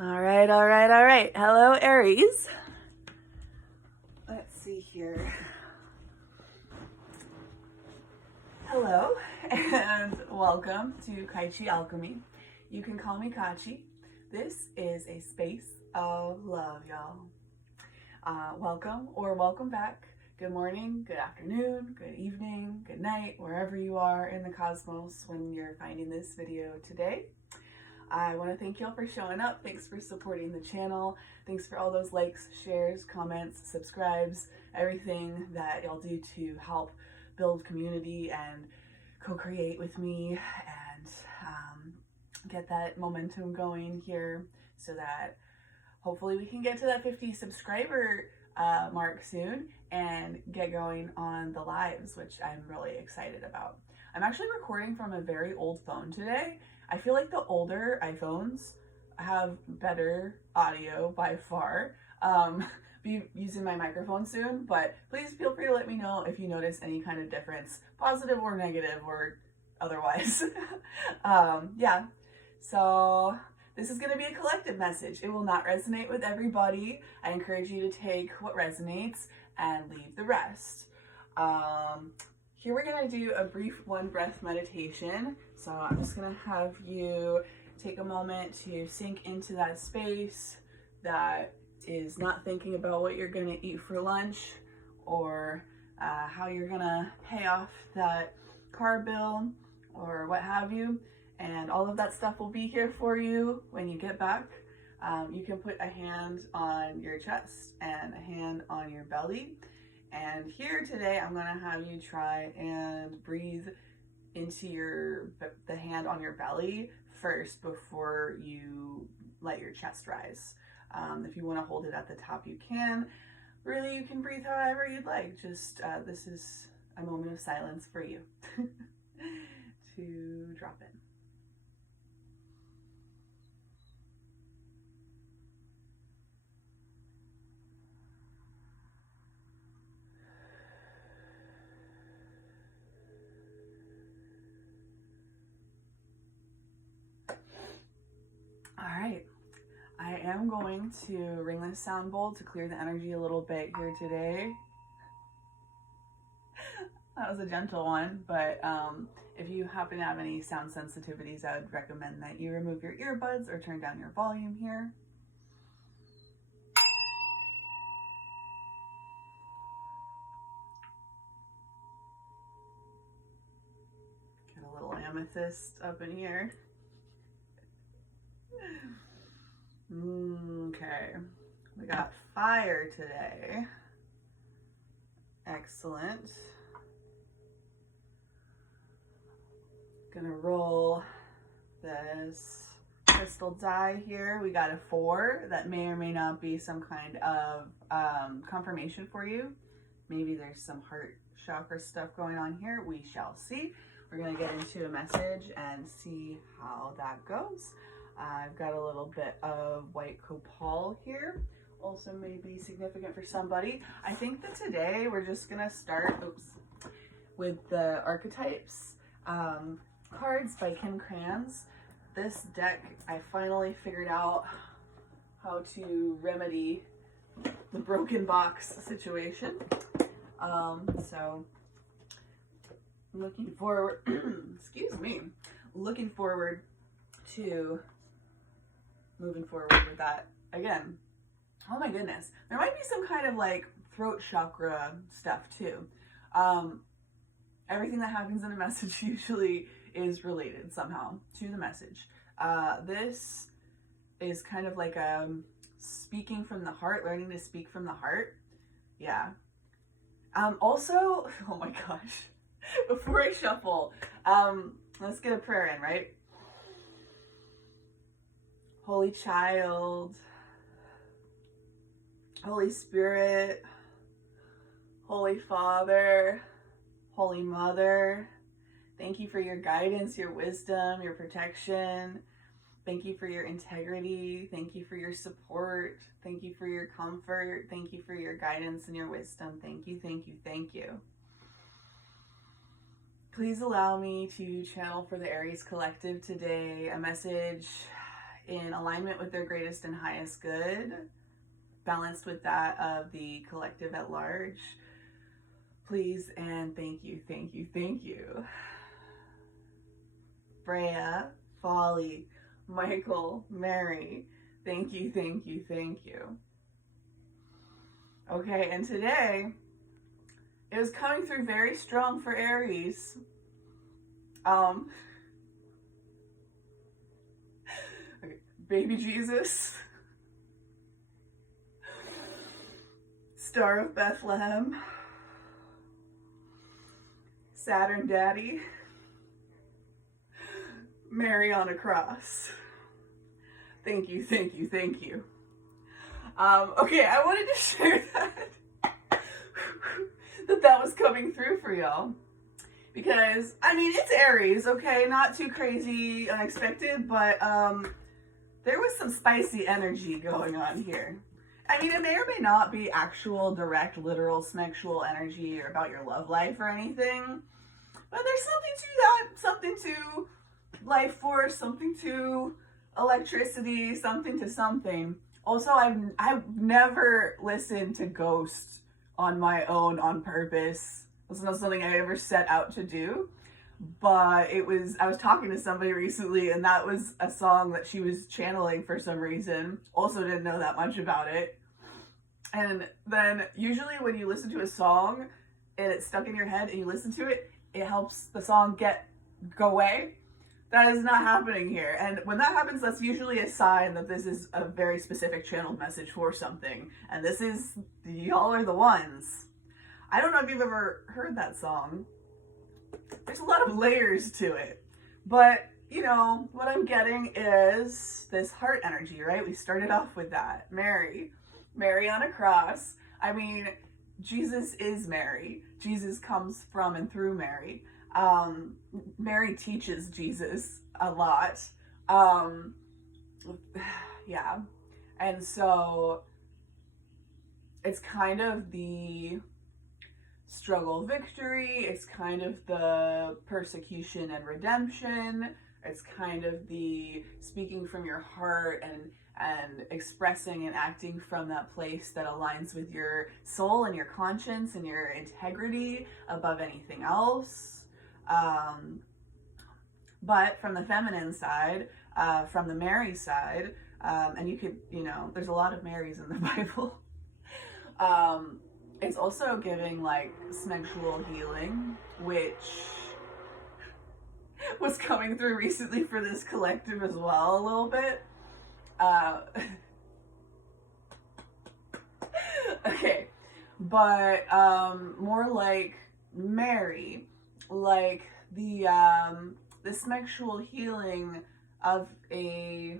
All right. Hello, Aries. Let's see here. Hello, and welcome to Kai Chi Alchemy. You can call me Katchi. This is a space of love, y'all. Welcome or welcome back. Good morning, good afternoon, good evening, good night, wherever you are in the cosmos when you're finding this video today. I want to thank y'all for showing up. Thanks for supporting the channel. Thanks for all those likes, shares, comments, subscribes, everything that y'all do to help build community and co-create with me and get that momentum going here so that hopefully we can get to that 50 subscriber mark soon and get going on the lives, which I'm really excited about. I'm actually recording from a very old phone today. I feel like the older iPhones have better audio by far. Be using my microphone soon, but please feel free to let me know if you notice any kind of difference, positive or negative or otherwise. Yeah, so this is going to be a collective message. It will not resonate with everybody. I encourage you to take what resonates and leave the rest. Here we're going to do a brief one breath meditation. So I'm just going to have you take a moment to sink into that space that is not thinking about what you're going to eat for lunch or how you're going to pay off that car bill or what have you. And all of that stuff will be here for you when you get back. You can put a hand on your chest and a hand on your belly. And here today, I'm gonna have you try and breathe into the hand on your belly first before you let your chest rise. If you wanna hold it at the top, you can. Really, you can breathe however you'd like. Just, this is a moment of silence for you to drop in. All right, I am going to ring this sound bowl to clear the energy a little bit here today. That was a gentle one, but if you happen to have any sound sensitivities, I would recommend that you remove your earbuds or turn down your volume here. Get a little amethyst up in here. Okay, we got fire today. Excellent. Gonna roll this crystal die here. We got a 4. That may or may not be some kind of confirmation for you. Maybe there's some heart chakra stuff going on here. We shall see. We're gonna get into a message and see how that goes. I've got a little bit of white copal here. Also may be significant for somebody. I think that today we're just gonna start with the archetypes cards by Kim Krans. This deck, I finally figured out how to remedy the broken box situation. So I'm looking forward, excuse me, looking forward to moving forward with that again. Oh my goodness, there might be some kind of like throat chakra stuff too. Everything that happens in a message usually is related somehow to the message. This is kind of like speaking from the heart, learning to speak from the heart. Yeah. Also, oh my gosh, before I shuffle, let's get a prayer in, right? Holy Child, Holy Spirit, Holy Father, Holy Mother, thank you for your guidance, your wisdom, your protection. Thank you for your integrity. Thank you for your support. Thank you for your comfort. Thank you for your guidance and your wisdom. Thank you, thank you, thank you. Please allow me to channel for the Aries Collective today a message in alignment with their greatest and highest good, balanced with that of the collective at large. Please and thank you, thank you, thank you. Freya, Folly, Michael, Mary, thank you, thank you, thank you. Okay, and today, it was coming through very strong for Aries. Okay, Baby Jesus, Star of Bethlehem, Saturn Daddy, Mary on a cross. Thank you, thank you, thank you. Okay, I wanted to share that was coming through for y'all. Because, I mean, it's Aries, okay? Not too crazy, unexpected, but there was some spicy energy going on here. I mean, it may or may not be actual, direct, literal, sexual energy or about your love life or anything. But there's something to that, something to life force, something to electricity, something to something. Also, I've never listened to Ghost on my own on purpose. It's not something I ever set out to do, but I was talking to somebody recently and that was a song that she was channeling for some reason. Also didn't know that much about it. And then usually when you listen to a song and it's stuck in your head and you listen to it, it helps the song go away. That is not happening here. And when that happens, that's usually a sign that this is a very specific channeled message for something. And this is, y'all are the ones. I don't know if you've ever heard that song. There's a lot of layers to it. But, you know, what I'm getting is this heart energy, right? We started off with that. Mary on a cross. I mean, Jesus is Mary. Jesus comes from and through Mary. Mary teaches Jesus a lot. Yeah. And so it's kind of the struggle victory. It's kind of the persecution and redemption. It's kind of the speaking from your heart and expressing and acting from that place that aligns with your soul and your conscience and your integrity above anything else. But from the feminine side, from the Mary side, and you could, you know, there's a lot of Marys in the Bible. It's also giving like sexual healing, which was coming through recently for this collective as well a little bit. Okay, but more like Mary, like the sexual healing of a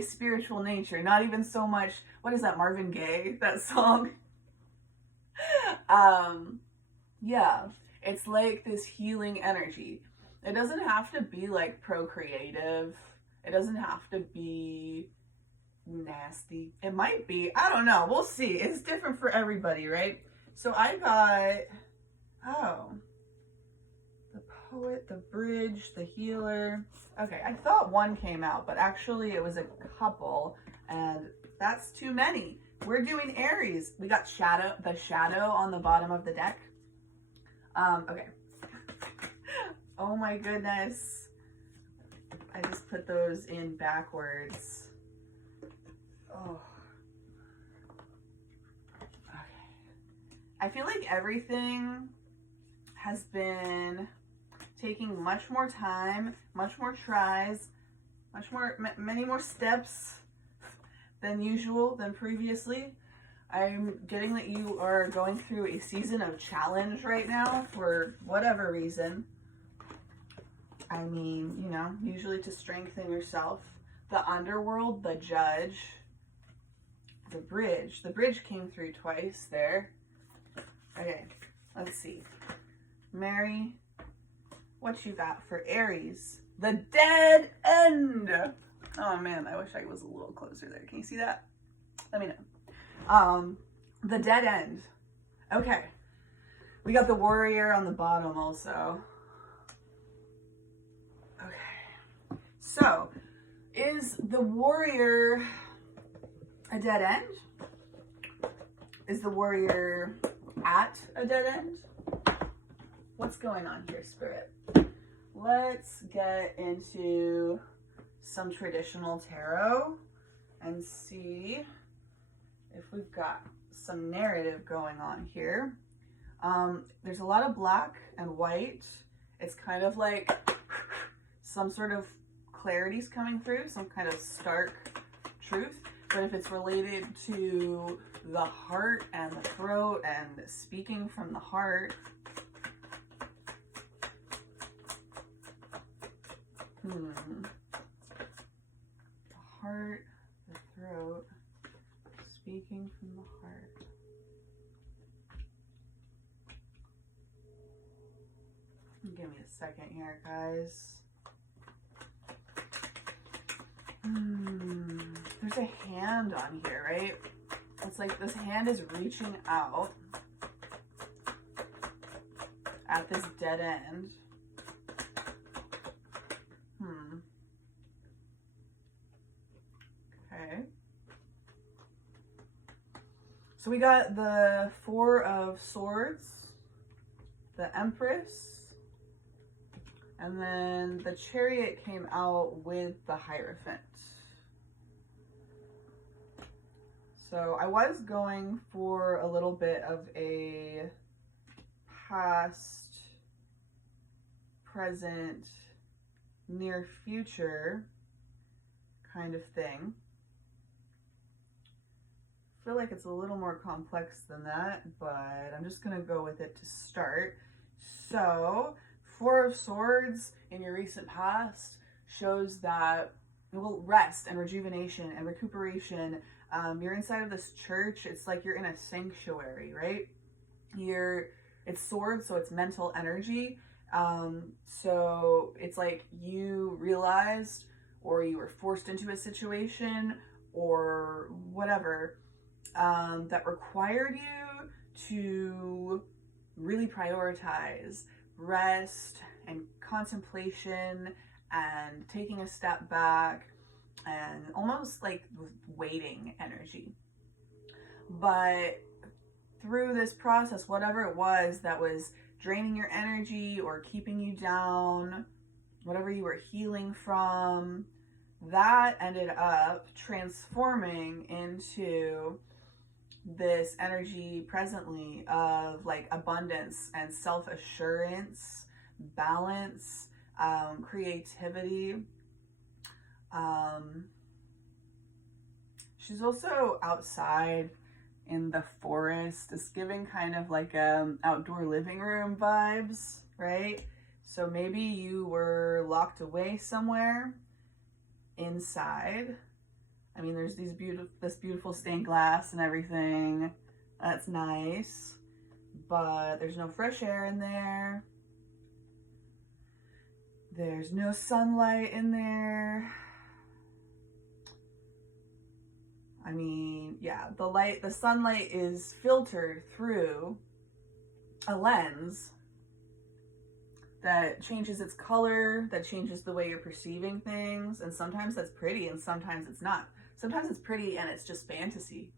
spiritual nature, not even so much, what is that, Marvin Gaye, that song? Yeah, it's like this healing energy. It doesn't have to be like procreative. It doesn't have to be nasty. It might be, I don't know, we'll see. It's different for everybody, right? So I got, the poet, the bridge, the healer. Okay, I thought one came out, but actually it was a couple, and that's too many. We're doing Aries. We got the shadow on the bottom of the deck. Okay. Oh my goodness. I just put those in backwards. Oh. Okay. I feel like everything has been taking much more time, much more tries, many more steps than usual, than previously. I'm getting that you are going through a season of challenge right now for whatever reason. I mean, you know, usually to strengthen yourself. The underworld, the judge, the bridge. The bridge came through twice there. Okay, let's see. Mary, what you got for Aries? The dead end. Oh man, I wish I was a little closer there. Can you see that? Let me know. The dead end. Okay. We got the warrior on the bottom also. Okay. So, Is the warrior a dead end? Is the warrior at a dead end? What's going on here, Spirit? Let's get into some traditional tarot and see if we've got some narrative going on here. There's a lot of black and white. It's kind of like some sort of clarity's coming through, some kind of stark truth. But if it's related to the heart and the throat and speaking from the heart, the heart, the throat, speaking from the heart. Give me a second here, guys. There's a hand on here, right? It's like this hand is reaching out at this dead end. Okay. So we got the Four of Swords, the Empress, and then the Chariot came out with the Hierophant. So I was going for a little bit of a past, present, near future kind of thing. I feel like it's a little more complex than that, but I'm just gonna go with it to start. So, Four of Swords in your recent past shows that, well, rest and rejuvenation and recuperation. You're inside of this church. It's like you're in a sanctuary, right? It's swords, so it's mental energy. So it's like you realized, or you were forced into a situation or whatever, that required you to really prioritize rest and contemplation and taking a step back and almost like waiting energy. But through this process, whatever it was that was draining your energy or keeping you down, whatever you were healing from, that ended up transforming into this energy presently of like abundance and self-assurance, balance, creativity. She's also outside in the forest. It's giving kind of like outdoor living room vibes, right? So maybe you were locked away somewhere inside. I mean, there's this beautiful stained glass and everything. That's nice, but there's no fresh air in there. There's no sunlight in there. I mean, yeah, the sunlight is filtered through a lens that changes its color, that changes the way you're perceiving things, and sometimes that's pretty and sometimes it's not. Sometimes it's pretty and it's just fantasy.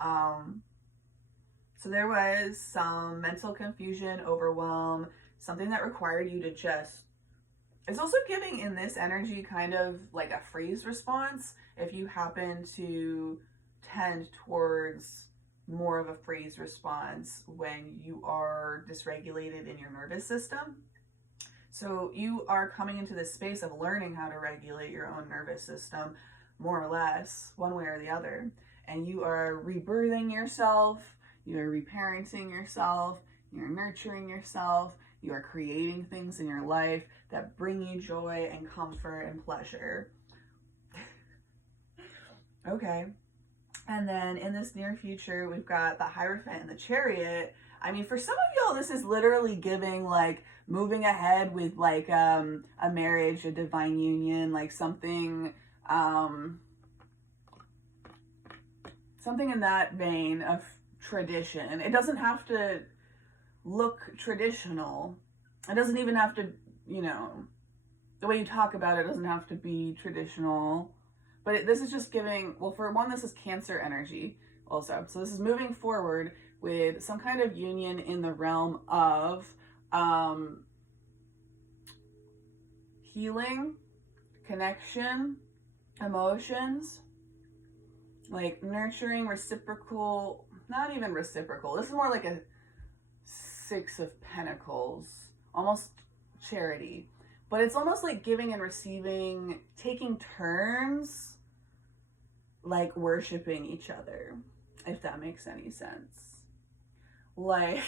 So there was some mental confusion, overwhelm, something that required you to just, it's also giving in this energy kind of like a freeze response if you happen to tend towards more of a freeze response when you are dysregulated in your nervous system. So you are coming into this space of learning how to regulate your own nervous system, more or less, one way or the other. And you are rebirthing yourself, you are reparenting yourself, you're nurturing yourself, you are creating things in your life that bring you joy and comfort and pleasure. Okay. And then in this near future, we've got the Hierophant and the Chariot. I mean, for some of y'all, this is literally giving like moving ahead with like a marriage, a divine union, like something in that vein of tradition. It doesn't have to look traditional. It doesn't even have to, you know, the way you talk about it doesn't have to be traditional. But this is just giving, well, for one, this is Cancer energy also. So this is moving forward with some kind of union in the realm of healing, connection, emotions, like nurturing, reciprocal, not even reciprocal. This is more like a Six of Pentacles, almost charity. But it's almost like giving and receiving, taking turns, like worshiping each other, if that makes any sense. Like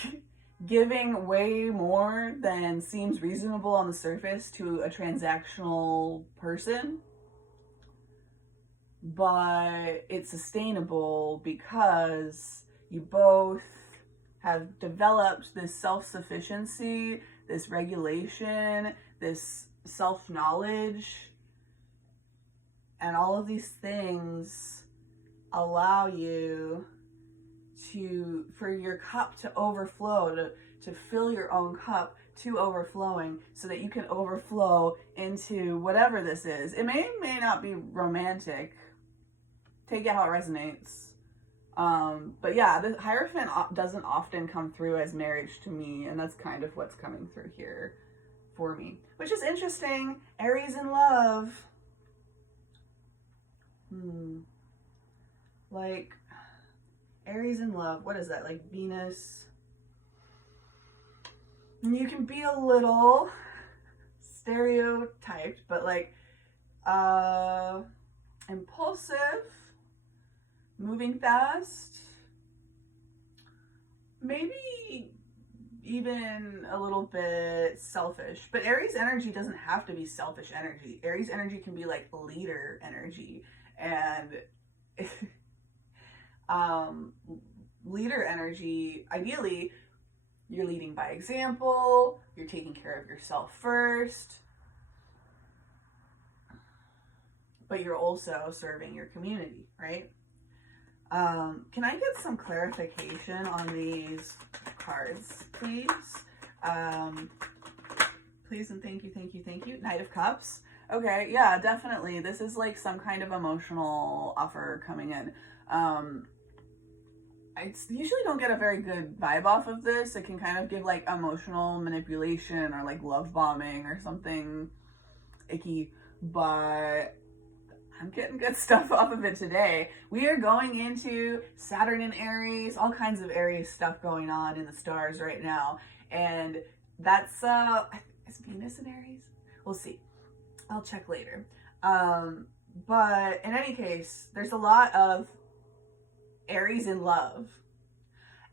giving way more than seems reasonable on the surface to a transactional person, but it's sustainable because you both have developed this self-sufficiency, this regulation, this self-knowledge, and all of these things allow you to, for your cup to overflow, to fill your own cup to overflowing, so that you can overflow into whatever this is. It may not be romantic. Take it how it resonates. But yeah, the Hierophant doesn't often come through as marriage to me, and that's kind of what's coming through here for me, which is interesting. Aries in love. Like, Aries in love, what is that? Like Venus. You can be a little stereotyped, but like impulsive, moving fast, maybe even a little bit selfish. But Aries energy doesn't have to be selfish energy. Aries energy can be like leader energy, and leader energy, ideally you're leading by example, you're taking care of yourself first, but you're also serving your community, right? Can I get some clarification on these cards, please? Please and thank you, thank you, thank you. Knight of Cups. Okay, yeah, definitely. This is like some kind of emotional offer coming in. I usually don't get a very good vibe off of this. It can kind of give like emotional manipulation or like love bombing or something icky, but I'm getting good stuff off of it today. We are going into Saturn in Aries, all kinds of Aries stuff going on in the stars right now. And that's, is Venus in Aries? We'll see. I'll check later. But in any case, there's a lot of Aries in love.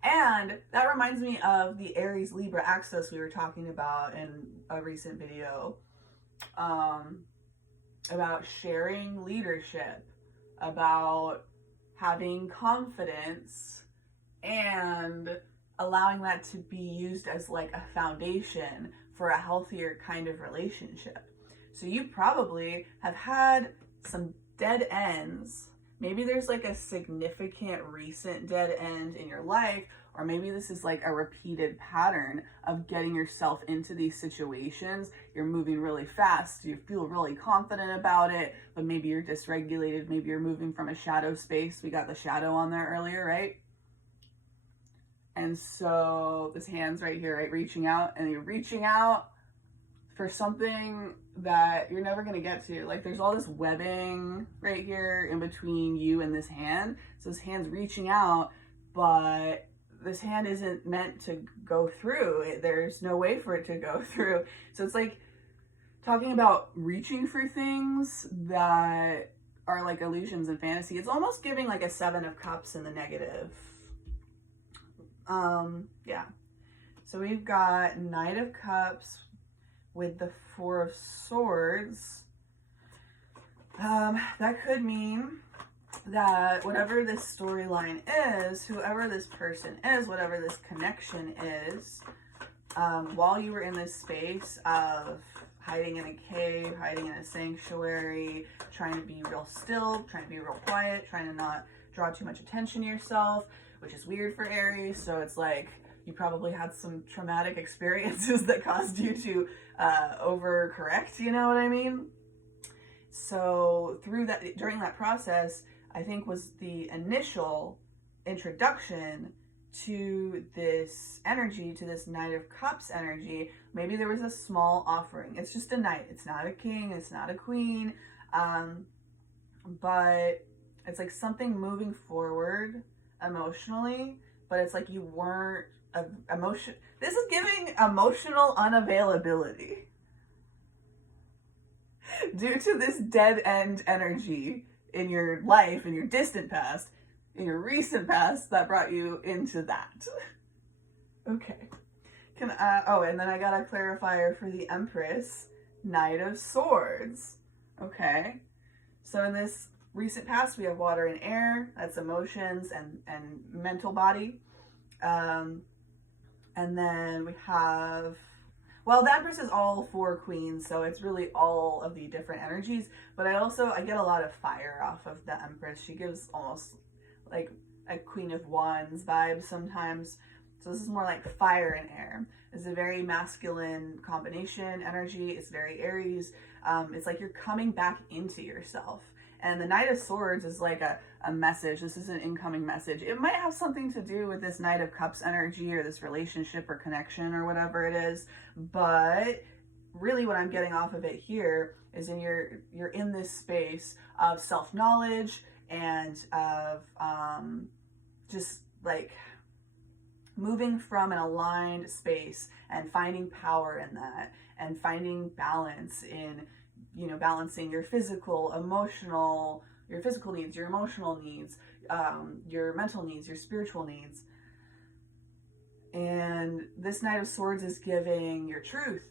And that reminds me of the Aries Libra axis we were talking about in a recent video. About sharing leadership, about having confidence, and allowing that to be used as like a foundation for a healthier kind of relationship. So you probably have had some dead ends. Maybe there's like a significant recent dead end in your life, or maybe this is like a repeated pattern of getting yourself into these situations. You're moving really fast, you feel really confident about it, but maybe you're dysregulated. Maybe you're moving from a shadow space. We got the shadow on there earlier, right? And so this hand's right here, right? Reaching out, and you're reaching out for something that you're never gonna get to. Like there's all this webbing right here in between you and this hand. So this hand's reaching out, but this hand isn't meant to go through. There's no way for it to go through. So it's like talking about reaching for things that are like illusions and fantasy. It's almost giving like a 7 of Cups in the negative. Yeah. So we've got Knight of Cups with the 4 of Swords. That could mean that whatever this storyline is, whoever this person is, whatever this connection is, while you were in this space of hiding in a cave, hiding in a sanctuary, trying to be real still, trying to be real quiet, trying to not draw too much attention to yourself, which is weird for Aries. So it's like you probably had some traumatic experiences that caused you to overcorrect, you know what I mean? So during that process, I think was the initial introduction to this energy, to this Knight of Cups energy. Maybe there was a small offering. It's just a knight. It's not a king. It's not a queen. But it's like something moving forward emotionally, but it's like you weren't emotion. This is giving emotional unavailability due to this dead end energy in your life, in your distant past, in your recent past that brought you into that. Okay. And then I got a clarifier for the Empress, Knight of Swords. Okay. So in this recent past, we have water and air. That's emotions and mental body. And then we have, well, the Empress is all 4 queens, so it's really all of the different energies. But I get a lot of fire off of the Empress. She gives almost like a Queen of Wands vibe sometimes. So this is more like fire and air. It's a very masculine combination energy. It's very Aries. It's like you're coming back into yourself. And the Knight of Swords is like a message. This is an incoming message. It might have something to do with this Knight of Cups energy or this relationship or connection or whatever it is. But really what I'm getting off of it here is you're in this space of self-knowledge and of just like moving from an aligned space and finding power in that and finding balance in, balancing your physical needs, your emotional needs, your mental needs, your spiritual needs. And this Knight of Swords is giving your truth.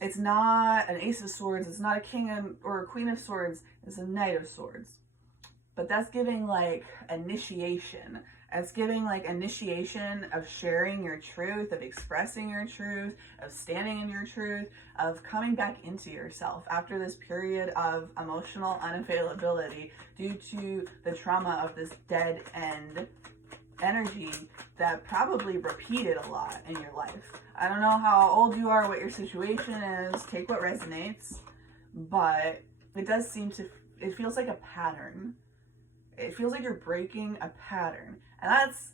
It's not an Ace of Swords. It's not a King or a Queen of Swords. It's a Knight of Swords. But that's giving like initiation. It's giving like initiation of sharing your truth, of expressing your truth, of standing in your truth, of coming back into yourself after this period of emotional unavailability due to the trauma of this dead end energy that probably repeated a lot in your life. I don't know how old you are, what your situation is, take what resonates, but it does it feels like a pattern. It feels like you're breaking a pattern. And that's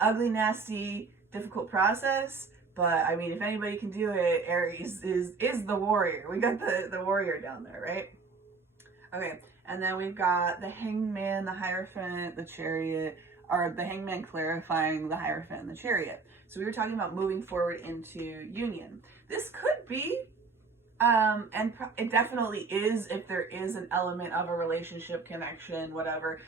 ugly, nasty, difficult process. But I mean, if anybody can do it, Aries is the warrior. We got the warrior down there, right? Okay, and then we've got the Hangman, the Hierophant, the Chariot, or the Hangman clarifying the Hierophant and the Chariot. So we were talking about moving forward into union. This could be, and it definitely is if there is an element of a relationship, connection, whatever.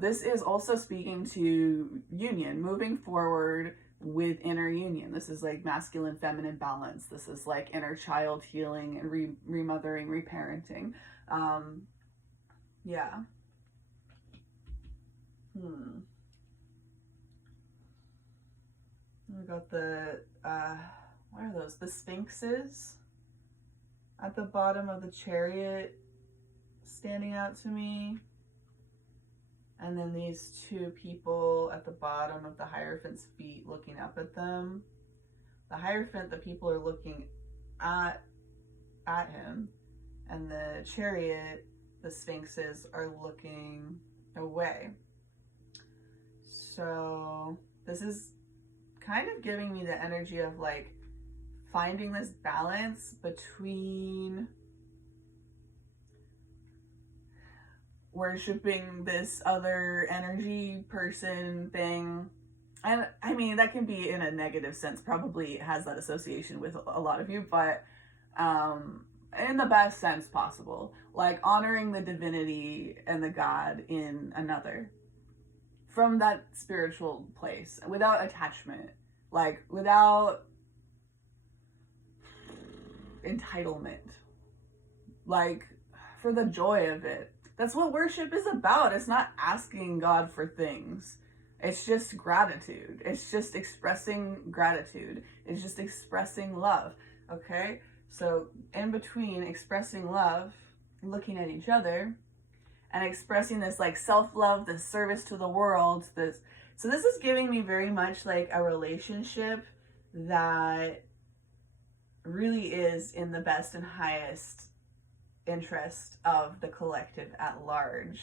This is also speaking to union, moving forward with inner union. This is like masculine, feminine balance. This is like inner child healing and remothering, reparenting. Yeah. We got the, what are those? The Sphinxes at the bottom of the Chariot standing out to me. And then these 2 people at the bottom of the Hierophant's feet looking up at them. The Hierophant, the people are looking at him. And the Chariot, the Sphinxes, are looking away. So this is kind of giving me the energy of like finding this balance between worshiping this other energy person thing. And I mean, that can be in a negative sense, probably has that association with a lot of you, but in the best sense possible, like honoring the divinity and the God in another from that spiritual place without attachment, like without entitlement, like for the joy of it. That's what worship is about. It's not asking God for things. It's just gratitude. It's just expressing gratitude. It's just expressing love. Okay? So in between expressing love, looking at each other, and expressing this like self-love, this service to the world, so this is giving me very much like a relationship that really is in the best and highest interest of the collective at large.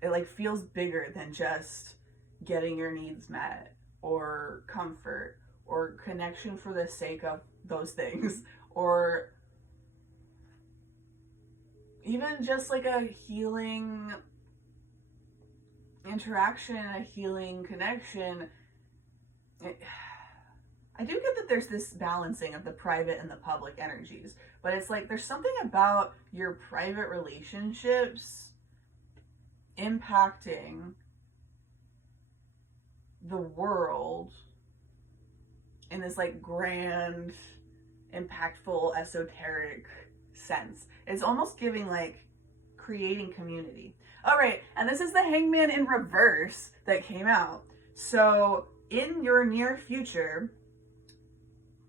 It like feels bigger than just getting your needs met or comfort or connection for the sake of those things, or even just like a healing interaction, a healing connection. I do get that there's this balancing of the private and the public energies, but it's like there's something about your private relationships impacting the world in this like grand, impactful, esoteric sense. It's almost giving like creating community. All right, and this is the Hangman in reverse that came out. So in your near future,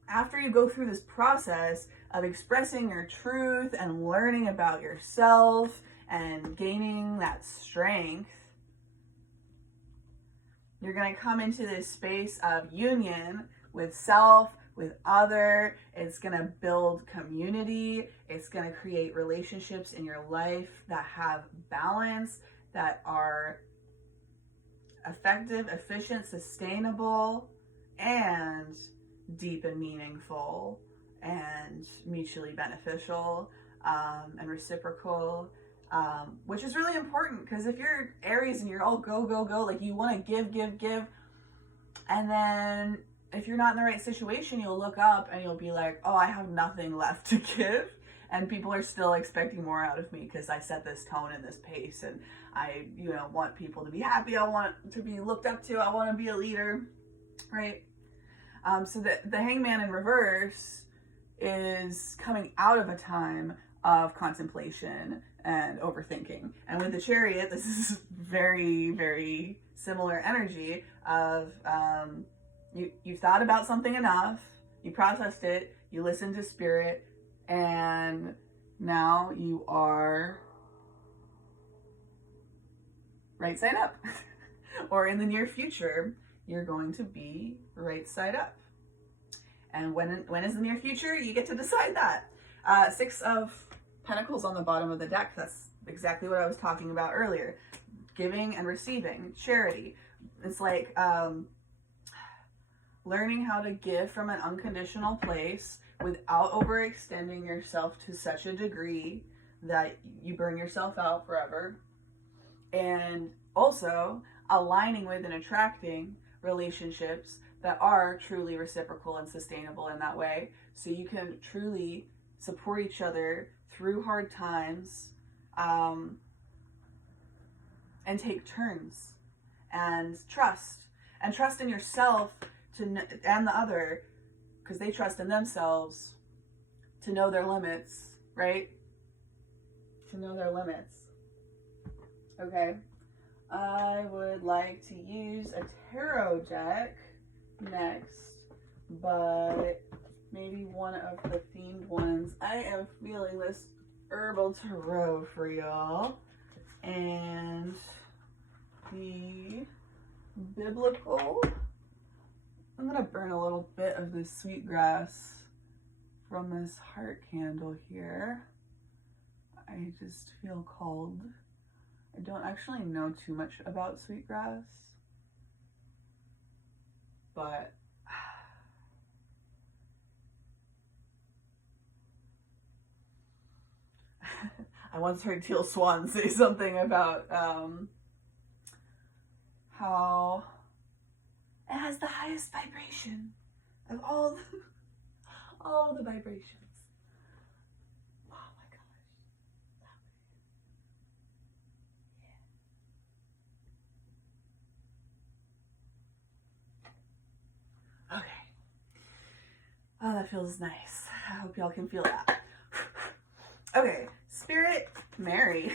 after you go through this process of expressing your truth and learning about yourself and gaining that strength, you're going to come into this space of union with self, with other. It's going to build community. It's going to create relationships in your life that have balance, that are effective, efficient, sustainable, and deep and meaningful, and mutually beneficial, and reciprocal. Which is really important, because if you're Aries and you're all go, go, go, like you want to give, and then if you're not in the right situation, you'll look up and you'll be like, oh, I have nothing left to give, and people are still expecting more out of me because I set this tone and this pace, and I, want people to be happy, I want to be looked up to, I want to be a leader, right? So the Hangman in reverse is coming out of a time of contemplation and overthinking. And with the Chariot, this is very, very similar energy of you've thought about something enough, you processed it, you listened to spirit, and now you are right side up. Or in the near future, you're going to be right side up. And when is the near future? You get to decide that. 6 of Pentacles on the bottom of the deck. That's exactly what I was talking about earlier. Giving and receiving, charity. It's like learning how to give from an unconditional place without overextending yourself to such a degree that you burn yourself out forever. And also aligning with and attracting relationships that are truly reciprocal and sustainable in that way, so you can truly support each other through hard times, and take turns, and trust in yourself and the other, because they trust in themselves to know their limits, right? To know their limits. Okay. I would like to use a tarot deck next, but maybe one of the themed ones. I am feeling this herbal tarot for y'all, and the biblical. I'm gonna burn a little bit of this sweetgrass from this heart candle here. I just feel called. I don't actually know too much about sweetgrass, but I once heard Teal Swan say something about how it has the highest vibration of all the vibrations. Oh my gosh. Yeah. Okay. Oh, that feels nice. I hope y'all can feel that. Okay, Spirit Mary.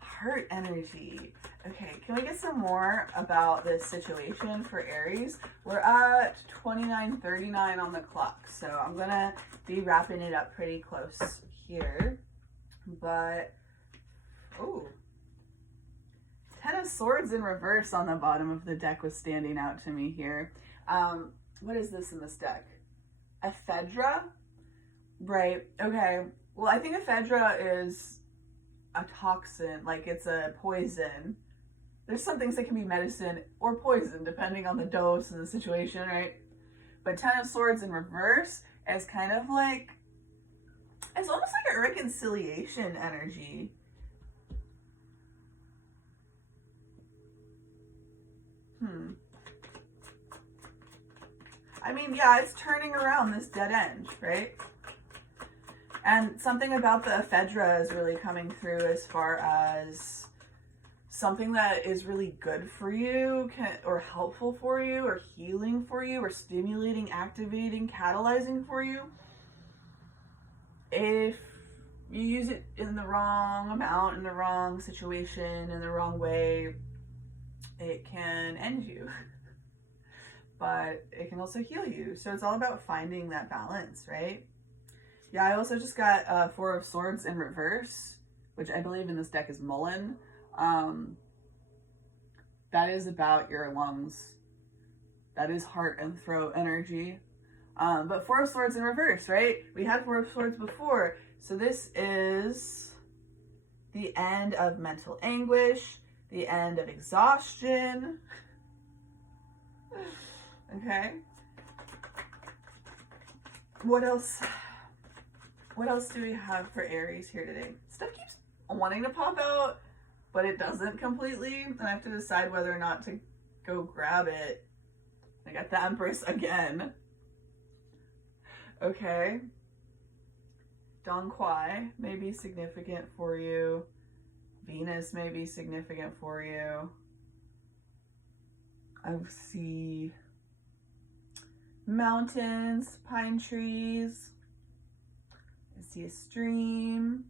Heart energy. Okay, can we get some more about this situation for Aries? We're at 29:39 on the clock, so I'm gonna be wrapping it up pretty close here. But, oh, 10 of Swords in reverse on the bottom of the deck was standing out to me here. What is this in this deck? Ephedra, right? Okay. Well, I think ephedra is a toxin, like it's a poison. There's some things that can be medicine or poison depending on the dose and the situation, right? But Ten of Swords in reverse is kind of like, it's almost like a reconciliation energy. I mean, yeah, it's turning around this dead end, right? And something about the ephedra is really coming through as far as something that is really good for you, or helpful for you, or healing for you, or stimulating, activating, catalyzing for you. If you use it in the wrong amount, in the wrong situation, in the wrong way, it can end you. But it can also heal you. So it's all about finding that balance, right? Yeah, I also just got Four of Swords in reverse, which I believe in this deck is Mullen. That is about your lungs. That is heart and throat energy. But Four of Swords in reverse, right? We had Four of Swords before. So this is the end of mental anguish, the end of exhaustion. Okay. What else? What else do we have for Aries here today? Stuff keeps wanting to pop out, but it doesn't completely. And I have to decide whether or not to go grab it. I got the Empress again. Okay. Dong Quai may be significant for you. Venus may be significant for you. I see mountains, pine trees. I see a stream.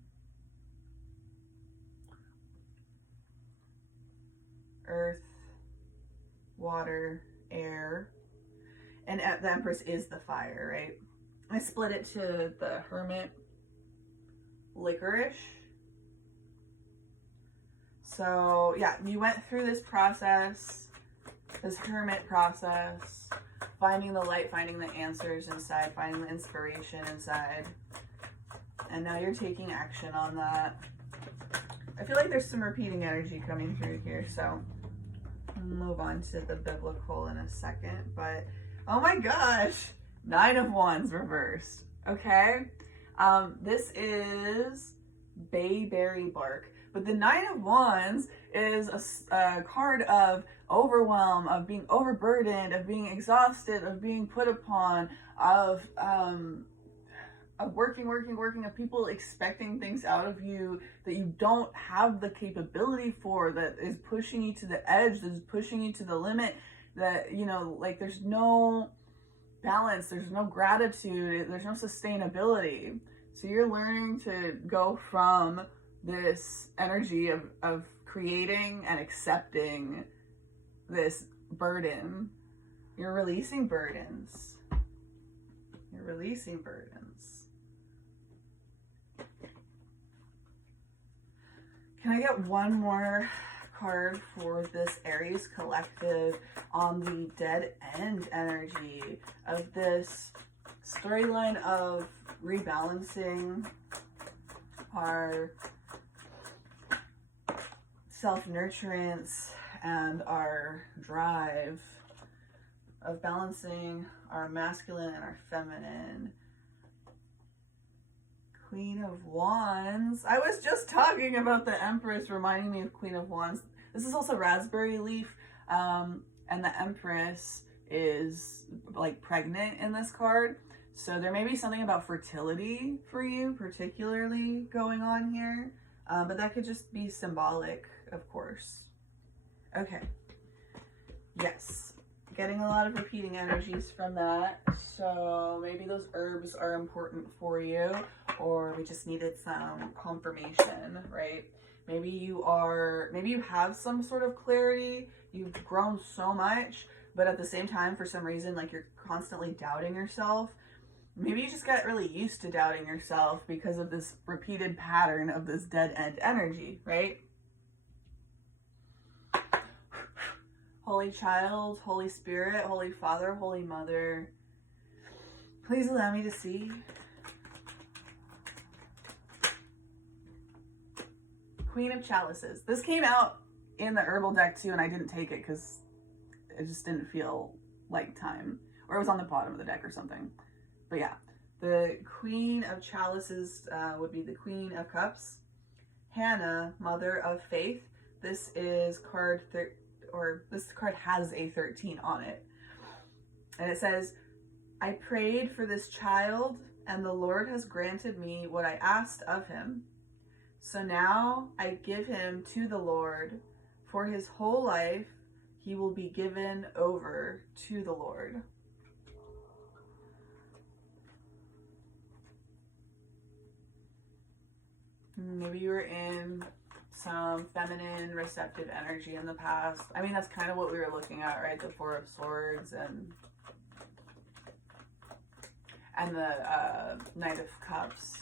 Earth, water, air. And the Empress is the fire, right? I split it to the Hermit, licorice. So yeah, you went through this process, this Hermit process, finding the light, finding the answers inside, finding the inspiration inside. And now you're taking action on that. I feel like there's some repeating energy coming through here, so I'll move on to the biblical in a second. But oh my gosh, Nine of Wands reversed. Okay, this is bayberry bark. But the Nine of Wands is a card of overwhelm, of being overburdened, of being exhausted, of being put upon, of working, of people expecting things out of you that you don't have the capability for, that is pushing you to the edge, that is pushing you to the limit, that, you know, like there's no balance, there's no gratitude, there's no sustainability. So you're learning to go from this energy of creating and accepting this burden. You're releasing burdens. You're releasing burdens. Can I get one more card for this Aries collective on the dead end energy of this storyline of rebalancing our self-nurturance and our drive, of balancing our masculine and our feminine. Queen of Wands. I was just talking about the Empress reminding me of Queen of Wands. This is also raspberry leaf, and the Empress is like pregnant in this card. So there may be something about fertility for you particularly going on here, but that could just be symbolic, of course. Okay. Yes. Getting a lot of repeating energies from that. So maybe those herbs are important for you, or we just needed some confirmation, right? Maybe you have some sort of clarity. You've grown so much, but at the same time, for some reason, like you're constantly doubting yourself. Maybe you just got really used to doubting yourself because of this repeated pattern of this dead end energy, right? Holy Child, Holy Spirit, Holy Father, Holy Mother, Please allow me to see. Queen of Chalices. This came out in the herbal deck too, and I didn't take it because it just didn't feel like time. Or it was on the bottom of the deck or something. But yeah, the Queen of Chalices would be the Queen of Cups. Hannah, Mother of Faith. This is this card has a 13 on it. And it says, I prayed for this child, and the Lord has granted me what I asked of him. So now I give him to the Lord. For his whole life, he will be given over to the Lord. Maybe you were in some feminine, receptive energy in the past. I mean, that's kind of what we were looking at, right? The Four of Swords and the Knight of Cups.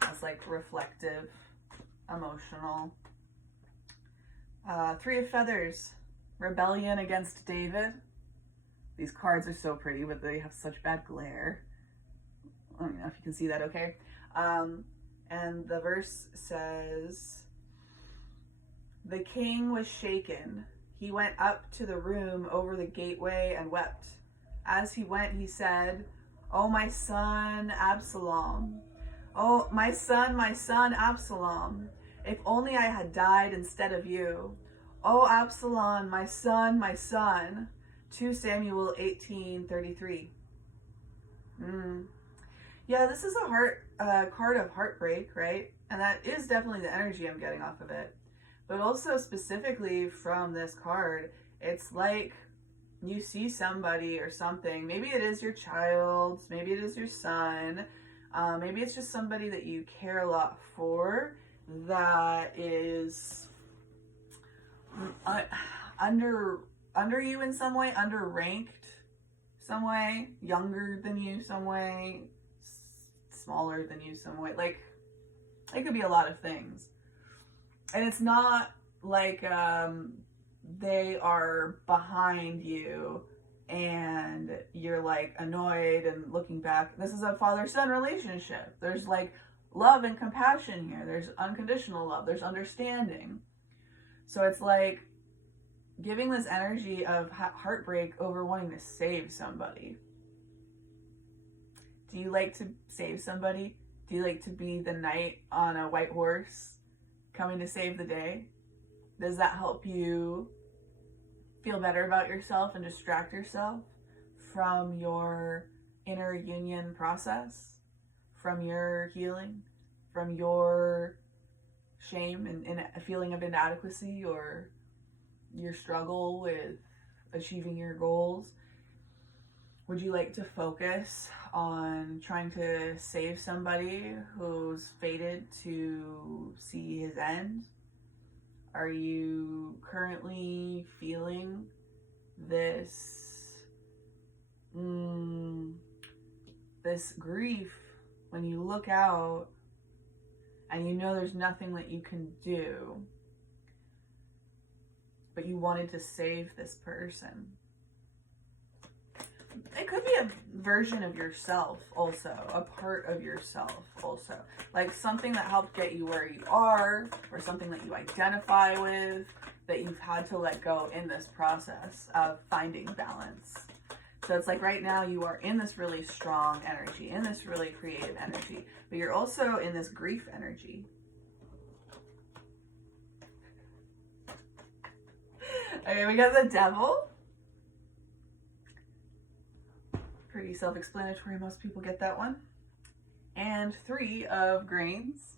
That's like reflective, emotional. Three of Feathers, rebellion against David. These cards are so pretty, but they have such bad glare. Let me know if you can see that okay. And the verse says, the king was shaken. He went up to the room over the gateway and wept. As he went, he said, oh, my son, Absalom. Oh, my son, Absalom. If only I had died instead of you. Oh, Absalom, my son, my son. 2 Samuel 18:33. Yeah, this is a card of heartbreak, right? And that is definitely the energy I'm getting off of it. But also specifically from this card, it's like you see somebody or something. Maybe it is your child. Maybe it is your son. Maybe it's just somebody that you care a lot for that is under you in some way, underranked some way, younger than you some way, smaller than you some way. Like, it could be a lot of things. And it's not like they are behind you and you're like annoyed and looking back. This is a father-son relationship. There's like love and compassion here. There's unconditional love. There's understanding. So it's like giving this energy of heartbreak over wanting to save somebody. Do you like to save somebody? Do you like to be the knight on a white horse coming to save the day? Does that help you feel better about yourself and distract yourself from your inner union process, from your healing, from your shame and a feeling of inadequacy or your struggle with achieving your goals? Would you like to focus on trying to save somebody who's fated to see his end? Are you currently feeling this grief when you look out and you know there's nothing that you can do, but you wanted to save this person? It could be a version of yourself also, a part of yourself also. Like something that helped get you where you are, or something that you identify with, that you've had to let go in this process of finding balance. So it's like right now you are in this really strong energy, in this really creative energy, but you're also in this grief energy. Okay, we got the Devil. Pretty self-explanatory, most people get that one. And 3 of Grains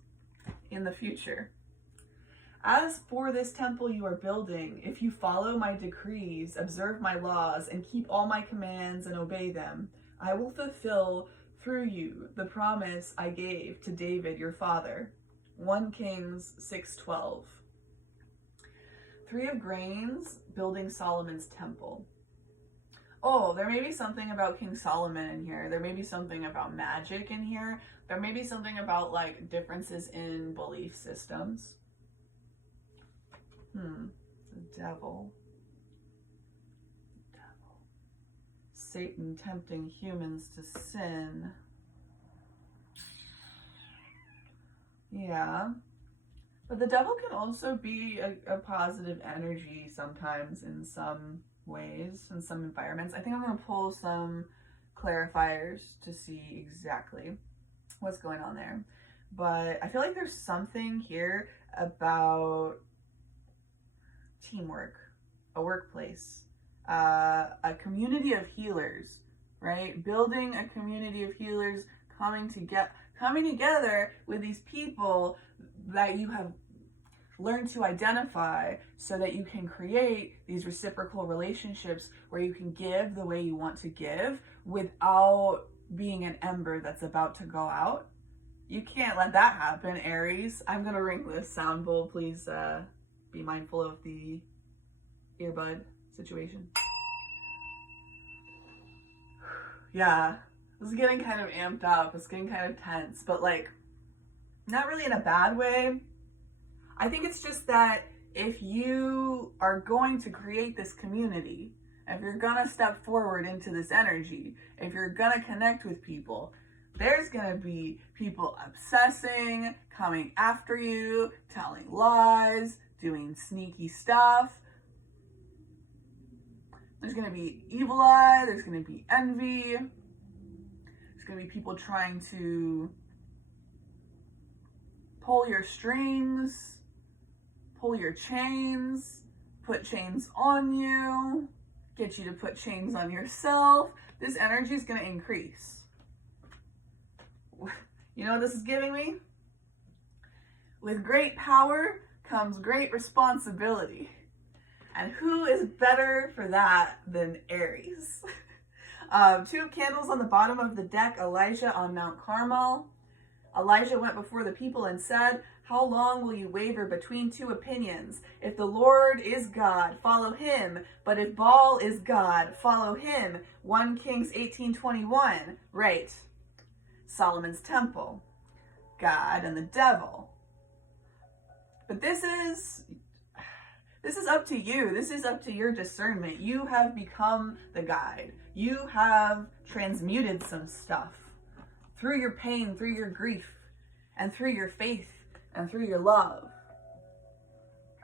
in the future. As for this temple you are building, if you follow my decrees, observe my laws, and keep all my commands and obey them, I will fulfill through you the promise I gave to David your father. 1 Kings 6:12. 3 of Grains, building Solomon's temple. Oh, there may be something about King Solomon in here. There may be something about magic in here. There may be something about like differences in belief systems. The Devil. Satan tempting humans to sin. Yeah. But the devil can also be a positive energy sometimes in some ways, in some environments. I think I'm going to pull some clarifiers to see exactly what's going on there. But I feel like there's something here about teamwork, a workplace, a community of healers, right? Building a community of healers, coming together with these people that you have learned to identify so that you can create these reciprocal relationships where you can give the way you want to give without being an ember that's about to go out. You can't let that happen, Aries. I'm gonna ring this sound bowl. Please be mindful of the earbud situation. Yeah, this is getting kind of amped up. It's getting kind of tense, but like, not really in a bad way. I think it's just that if you are going to create this community, if you're gonna step forward into this energy, if you're gonna connect with people, there's gonna be people obsessing, coming after you, telling lies, doing sneaky stuff. There's gonna be evil eye, there's gonna be envy, there's gonna be people trying to pull your strings, pull your chains, put chains on you, get you to put chains on yourself. This energy is gonna increase. You know what this is giving me? With great power comes great responsibility. And who is better for that than Aries? 2 of Candles on the bottom of the deck, Elijah on Mount Carmel. Elijah went before the people and said, "How long will you waver between 2 opinions? If the Lord is God, follow him. But if Baal is God, follow him." 1 Kings 18:21. Right. Solomon's temple. God and the devil. But this is up to you. This is up to your discernment. You have become the guide. You have transmuted some stuff through your pain, through your grief, and through your faith, and through your love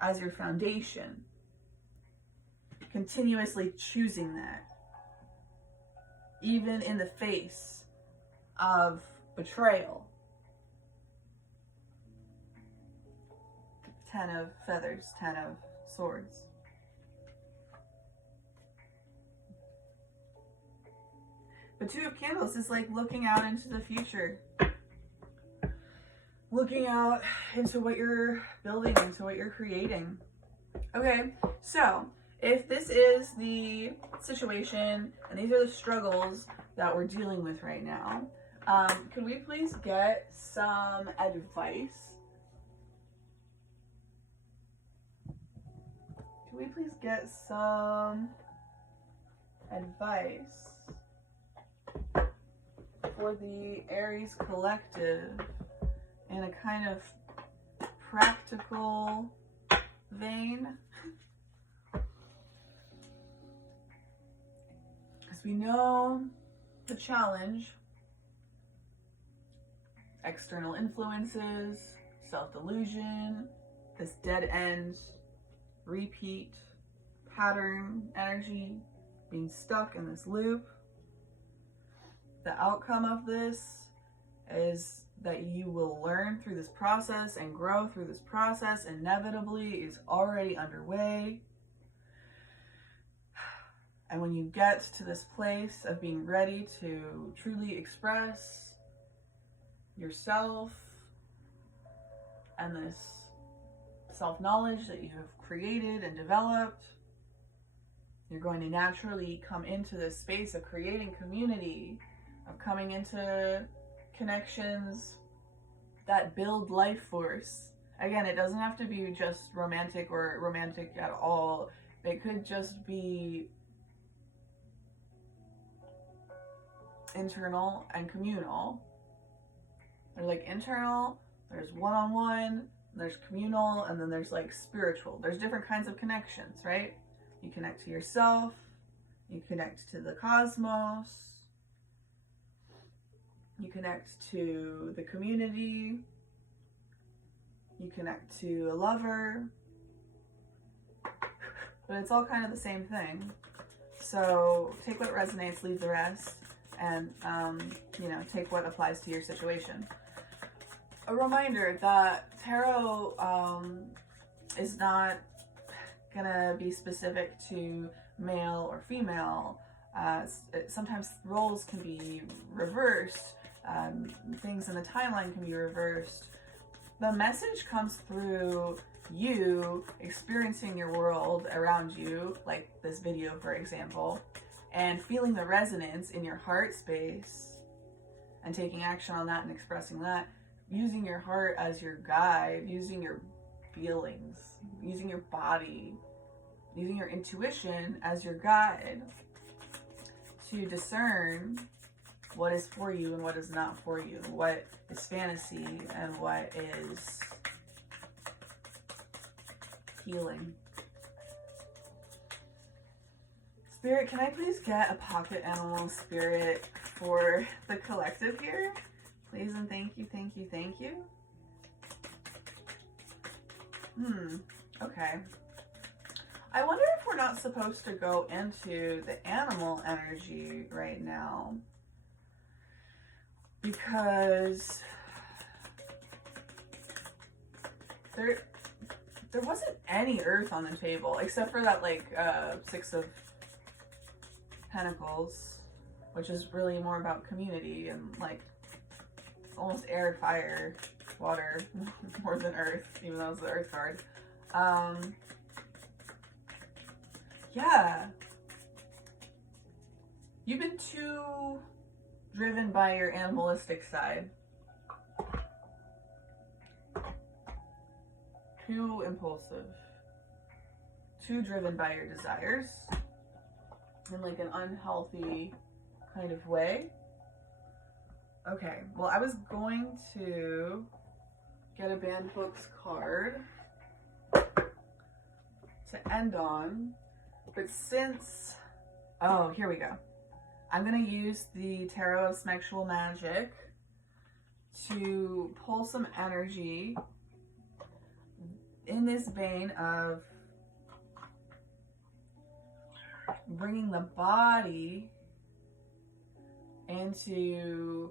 as your foundation. Continuously choosing that, even in the face of betrayal. 10 of feathers, 10 of swords. But 2 of Candles is like looking out into the future. Looking out into what you're building, into what you're creating. Okay, so if this is the situation and these are the struggles that we're dealing with right now, can we please get some advice? Can we please get some advice for the Aries collective in a kind of practical vein? Because we know the challenge: external influences, self-delusion, this dead end, repeat, pattern energy, being stuck in this loop. The outcome of this is that you will learn through this process and grow through this process. Inevitably is already underway. And when you get to this place of being ready to truly express yourself and this self-knowledge that you have created and developed, you're going to naturally come into this space of creating community, of coming into connections that build life force. Again, it doesn't have to be just romantic or romantic at all. It could just be internal and communal. There's like internal, there's one-on-one, there's communal, and then there's like spiritual. There's different kinds of connections, right? You connect to yourself, You connect to the cosmos. You connect to the community. You connect to a lover. But it's all kind of the same thing. So take what resonates, leave the rest, and, you know, take what applies to your situation. A reminder that tarot is not gonna be specific to male or female. Sometimes roles can be reversed. Things in the timeline can be reversed. The message comes through you experiencing your world around you, like this video, for example, and feeling the resonance in your heart space and taking action on that and expressing that, using your heart as your guide, using your feelings, using your body, using your intuition as your guide to discern what is for you and what is not for you, what is fantasy and what is healing. Spirit, can I please get a pocket animal spirit for the collective here? Please and thank you, thank you, thank you. Okay. I wonder if we're not supposed to go into the animal energy right now, because there wasn't any earth on the table except for that like Six of Pentacles, which is really more about community and like almost air, fire, water more than earth, even though it's the earth card. Yeah, you've been too driven by your animalistic side, too impulsive, too driven by your desires in like an unhealthy kind of way. Okay, well, I was going to get a banned books card to end on, but since, oh, here we go. I'm going to use the Tarot of Sexual Magic to pull some energy in this vein of bringing the body into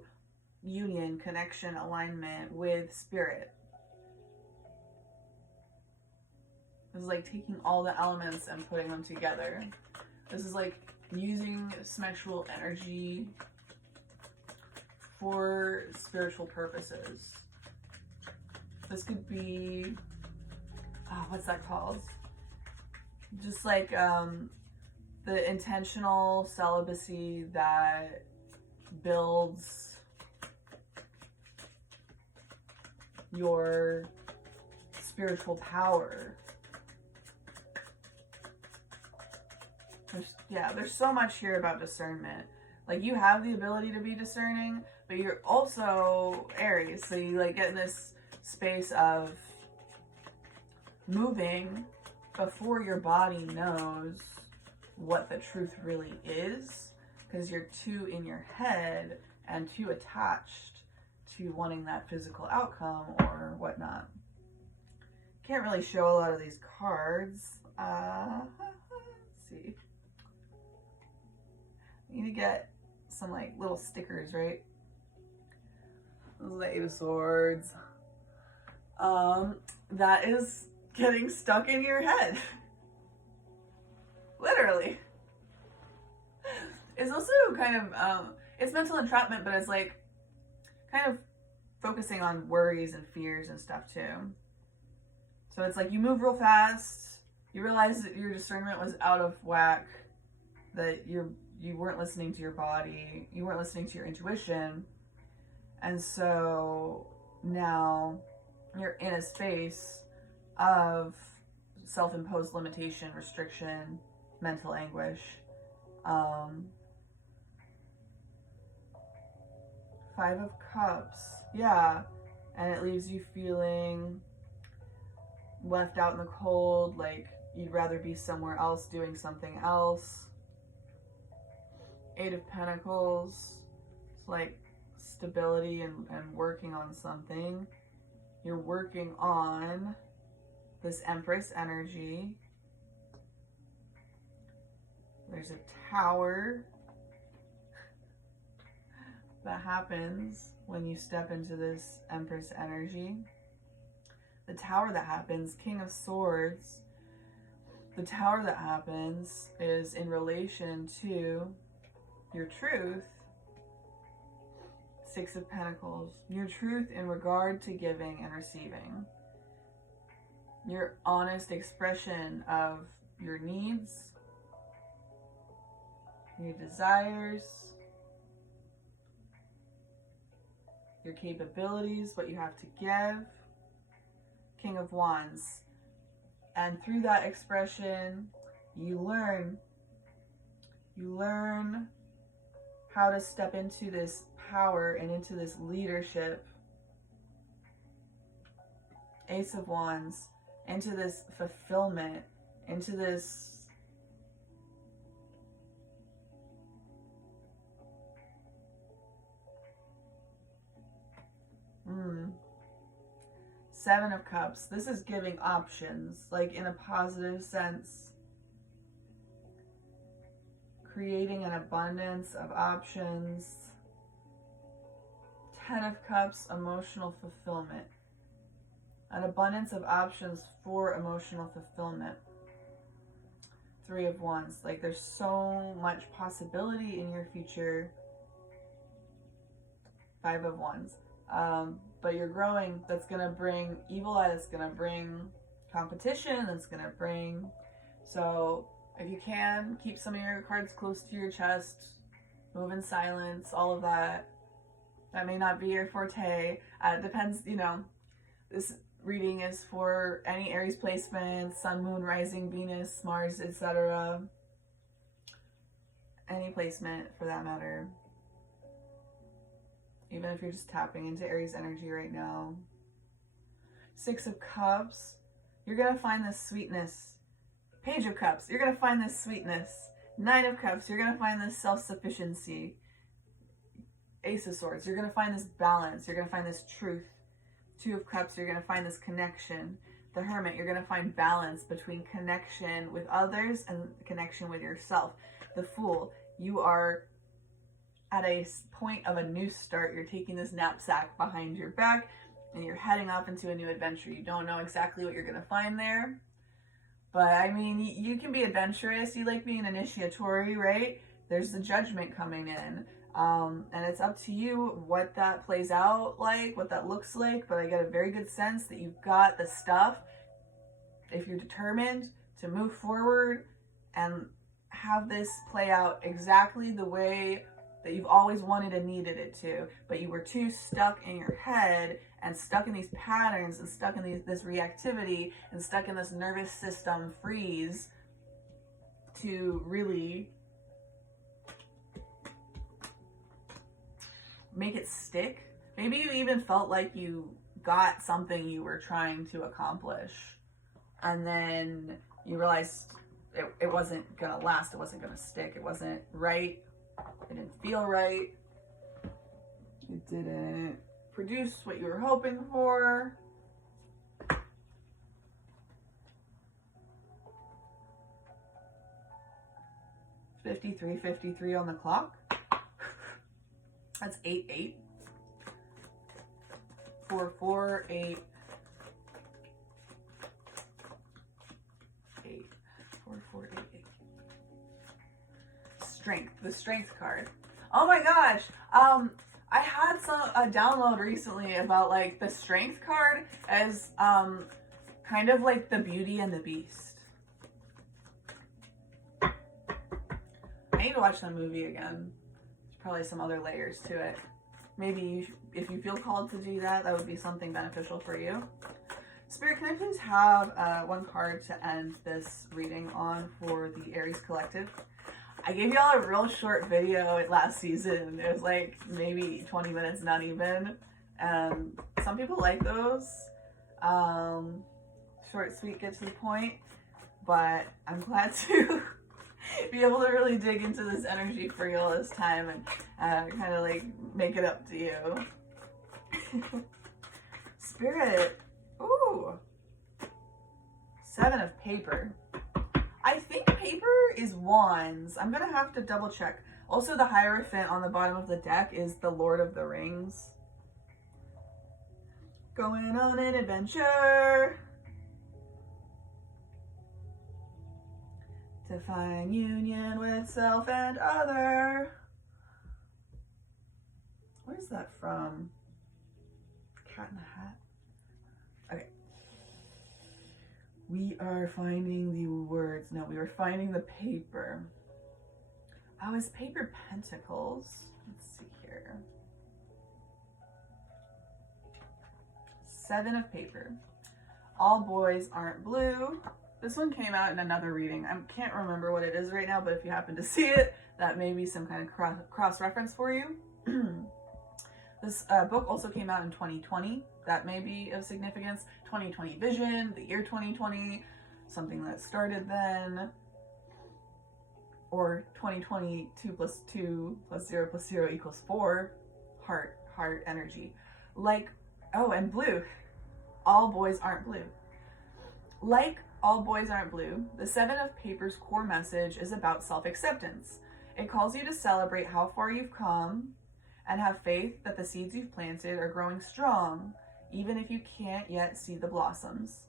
union, connection, alignment with spirit. This is like taking all the elements and putting them together. This is like using sexual energy for spiritual purposes. This could be, what's that called? Just like the intentional celibacy that builds your spiritual power. There's so much here about discernment. Like, you have the ability to be discerning, but you're also Aries, so you like get in this space of moving before your body knows what the truth really is, because you're too in your head and too attached to wanting that physical outcome or whatnot. Can't really show a lot of these cards. Let's see. I need to get some like little stickers, right? This is the Eight of Swords. That is getting stuck in your head. Literally. It's also kind of, it's mental entrapment, but it's like kind of focusing on worries and fears and stuff too. So it's like you move real fast, you realize that your discernment was out of whack, that you weren't listening to your body, you weren't listening to your intuition, and so now you're in a space of self-imposed limitation, restriction, mental anguish. Five of Cups, yeah, and it leaves you feeling left out in the cold, like you'd rather be somewhere else doing something else. Eight of Pentacles. It's like stability and working on something. You're working on this Empress energy. There's a Tower that happens when you step into this Empress energy. The Tower that happens, King of Swords. The Tower that happens is in relation to your truth. Six of Pentacles. Your truth in regard to giving and receiving. Your honest expression of your needs, your desires, your capabilities, what you have to give. King of Wands. And through that expression, you learn how to step into this power and into this leadership. Ace of Wands. Into this fulfillment, into this Seven of Cups. This is giving options, like in a positive sense. Creating an abundance of options. 10 of Cups, emotional fulfillment. An abundance of options for emotional fulfillment. 3 of Wands. Like there's so much possibility in your future. 5 of Wands. But you're growing. That's going to bring evil eye. That's going to bring competition. That's going to bring... So if you can, keep some of your cards close to your chest. Move in silence. All of that. That may not be your forte. It depends, you know. This reading is for any Aries placements, Sun, Moon, Rising, Venus, Mars, etc. Any placement for that matter. Even if you're just tapping into Aries energy right now. 6 of Cups. You're going to find this sweetness. Page of Cups. You're going to find this sweetness. 9 of Cups. You're going to find this self-sufficiency. Ace of Swords. You're going to find this balance. You're going to find this truth. 2 of Cups. You're going to find this connection. The Hermit. You're going to find balance between connection with others and connection with yourself. The Fool. You are at a point of a new start. You're taking this knapsack behind your back and you're heading off into a new adventure. You don't know exactly what you're going to find there. But I mean, you can be adventurous. You like being initiatory, right? There's the Judgment coming in. And it's up to you what that plays out like, what that looks like. But I get a very good sense that you've got the stuff, if you're determined to move forward and have this play out exactly the way that you've always wanted and needed it to, but you were too stuck in your head and stuck in these patterns and stuck in this reactivity and stuck in this nervous system freeze to really make it stick. Maybe you even felt like you got something you were trying to accomplish and then you realized it wasn't gonna last, it wasn't gonna stick, it wasn't right. It didn't feel right. It didn't produce what you were hoping for. $53.53 on the clock. That's 8-8. 4-4-8. 8. 4-4-8-8. Strength, the Strength card. Oh my gosh, I had a download recently about like the Strength card as kind of like the Beauty and the Beast. I need to watch that movie again. There's probably some other layers to it. Maybe if you feel called to do that, that would be something beneficial for you. Spirit, can I please have one card to end this reading on for the Aries Collective? I gave y'all a real short video last season. It was like maybe 20 minutes, not even. Some people like those. Short, sweet, get to the point. But I'm glad to be able to really dig into this energy for you all this time and kind of like make it up to you. Spirit. Ooh. 7 of paper. I think paper is wands. I'm gonna have to double check. Also, the Hierophant on the bottom of the deck is the Lord of the Rings. Going on an adventure to find union with self and other. Where's that from? Cat in the Hat. Okay. We are finding the words. No, we were finding the paper. Oh, it's Paper Pentacles. Let's see here. 7 of paper. All boys aren't blue. This one came out in another reading. I can't remember what it is right now, but if you happen to see it, that may be some kind of cross-reference for you. This book also came out in 2020. That may be of significance. 2020 vision, the year 2020, something that started then. Or 2020, 2 plus 2 plus 0 plus 0 equals 4. Heart energy. Like, oh, and blue. All boys aren't blue. Like All Boys Aren't Blue, the 7 of Paper's core message is about self-acceptance. It calls you to celebrate how far you've come and have faith that the seeds you've planted are growing strong, even if you can't yet see the blossoms.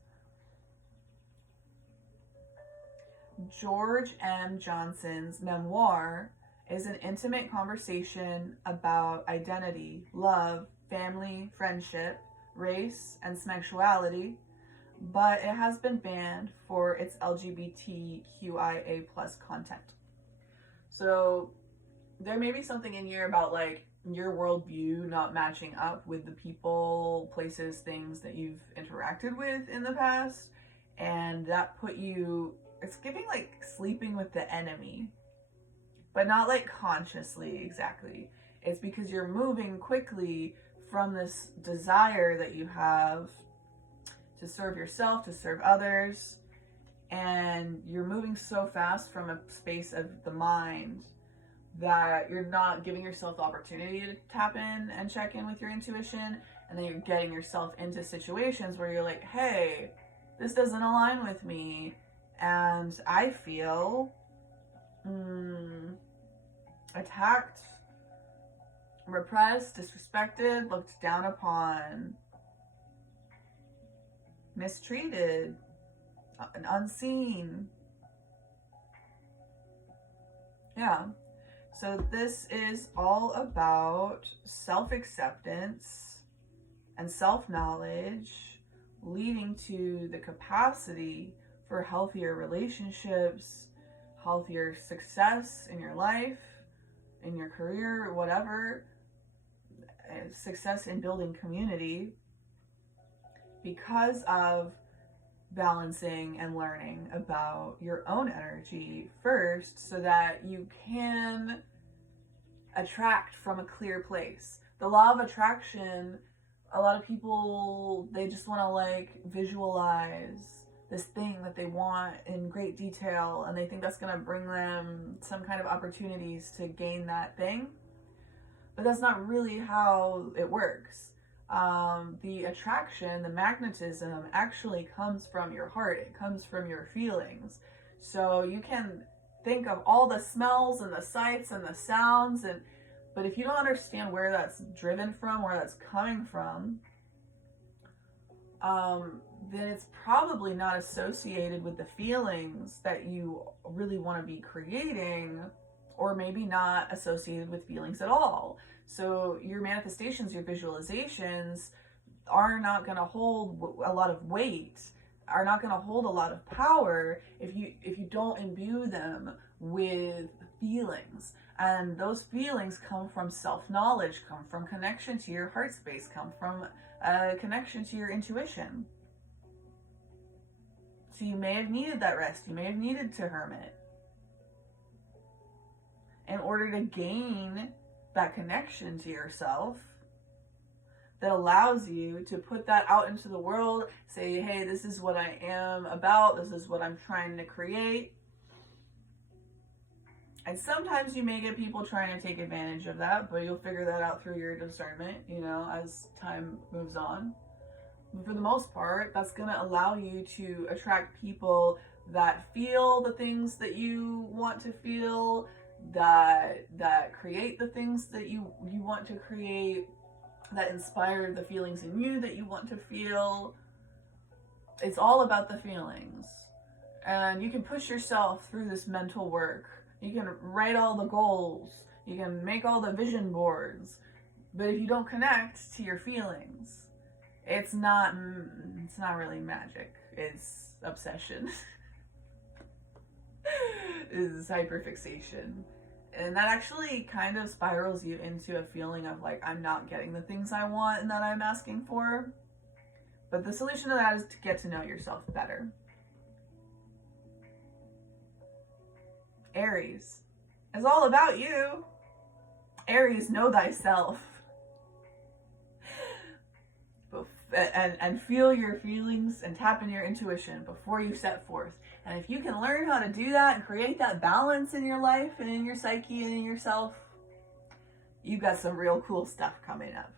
George M. Johnson's memoir is an intimate conversation about identity, love, family, friendship, race, and sexuality, but it has been banned for its LGBTQIA+ content. So there may be something in here about like your worldview not matching up with the people, places, things that you've interacted with in the past, and that put you, it's giving like sleeping with the enemy, but not like consciously exactly. It's because you're moving quickly from this desire that you have to serve yourself, to serve others, and you're moving so fast from a space of the mind that you're not giving yourself the opportunity to tap in and check in with your intuition, and then you're getting yourself into situations where you're like, hey, this doesn't align with me, and I feel attacked, repressed, disrespected, looked down upon, mistreated, and unseen. Yeah. So this is all about self-acceptance and self-knowledge, leading to the capacity for healthier relationships, healthier success in your life, in your career, whatever, success in building community, because of balancing and learning about your own energy first, so that you can attract from a clear place. The law of attraction, a lot of people, they just want to like visualize this thing that they want in great detail, and they think that's going to bring them some kind of opportunities to gain that thing. But that's not really how it works. The attraction, the magnetism actually comes from your heart. It comes from your feelings. So you can think of all the smells and the sights and the sounds, but if you don't understand where that's driven from, where that's coming from, then it's probably not associated with the feelings that you really want to be creating, or maybe not associated with feelings at all. So your manifestations, your visualizations are not going to hold a lot of weight, are not going to hold a lot of power if you don't imbue them with feelings. And those feelings come from self-knowledge, come from connection to your heart space, come from a connection to your intuition. So you may have needed that rest, you may have needed to hermit in order to gain that connection to yourself that allows you to put that out into the world, say, hey, this is what I am about, this is what I'm trying to create. And sometimes you may get people trying to take advantage of that, but you'll figure that out through your discernment, you know, as time moves on. But for the most part, that's going to allow you to attract people that feel the things that you want to feel, that create the things that you want to create, that inspire the feelings in you that you want to feel. It's all about the feelings. And you can push yourself through this mental work. You can write all the goals. You can make all the vision boards. But if you don't connect to your feelings, it's not really magic. It's obsession. It's hyperfixation. And that actually kind of spirals you into a feeling of like, I'm not getting the things I want and that I'm asking for. But the solution to that is to get to know yourself better. Aries, it's all about you. Aries, know thyself. And feel your feelings and tap into your intuition before you set forth. And if you can learn how to do that and create that balance in your life and in your psyche and in yourself, you've got some real cool stuff coming up.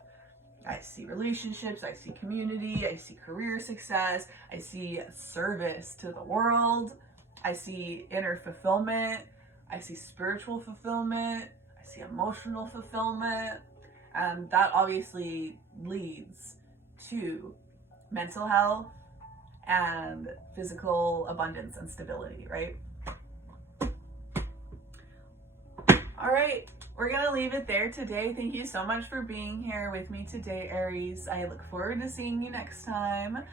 I see relationships, I see community, I see career success, I see service to the world, I see inner fulfillment, I see spiritual fulfillment, I see emotional fulfillment, and that obviously leads to mental health and physical abundance and stability, right? All right, we're gonna leave it there today. Thank you so much for being here with me today, Aries. I look forward to seeing you next time.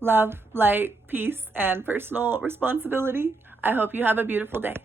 Love, light, peace, and personal responsibility. I hope you have a beautiful day.